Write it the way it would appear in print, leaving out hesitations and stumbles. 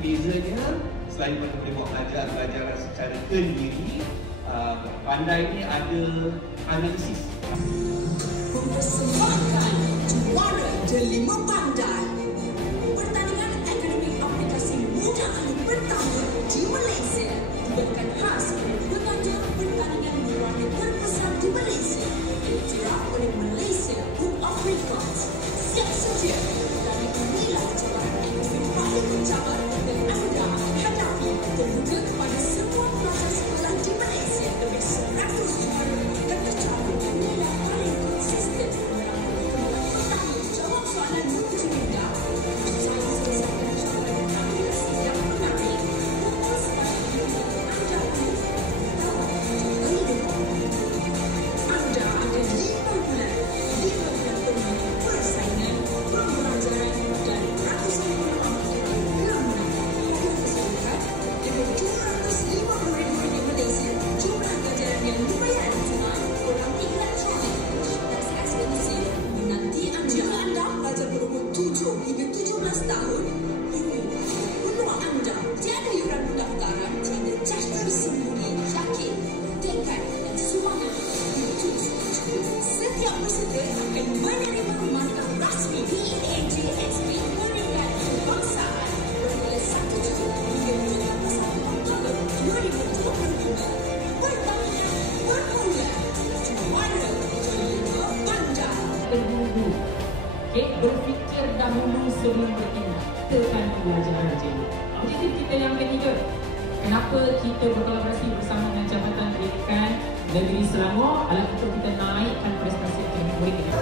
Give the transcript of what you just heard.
bezanya selain mana boleh buat pelajaran secara kendiri, pandai ni ada analisis. Mempersembahkan juara Delima Pandai. Pertandingan akademik aplikasi mudah pertama di Malaysia dibawakan khas penyelenggaranya pertandingan nurani terbesar di Malaysia. Diiktiraf oleh Malaysia Book of Records. Siap sedia dan inilah cabaran akademik paling mencabar dan anda hadapi terbuka kepada semua pelajar sekolah di Malaysia. Lebih 100 juara dan tercapai nilai paling konsisten merangkul kemudian pertama jawab soalan mutu mudah. Saya selesaikan cabaran aplikasi yang menarik. Fokus pada anda anda ada 5 bulan penuh persaingan, pembelajaran dan ratusan amat yang berguna. Yang keseluruhan dengan 250 ribu di Malaysia, jumlah pelajaran yang lumayan cuma orang elektronik. Das eksklusif menanti anda. Jika anda pelajar berumur 7 hingga 17 tahun, peluang anda tiada yuran pendaftaran, tiada cas tersembunyi, yakin, tekad dan semangat itu cukup. Setiap peserta akan menerima markah rasmi PAJSP Peringkat Kebangsaan bermula 1 Jun hingga 31 Oktober 2022. Pertandingan bermula. Juara Delima Pandai. Terdahulu, berfikir dahulu sebelum bertindak. Tekan pelajaran je. Objektif kita yang ketiga, kenapa kita berkolaborasi bersama dengan Jabatan Pendidikan Negeri Selangor adalah untuk kita naikkan prestasi akademik murid kita.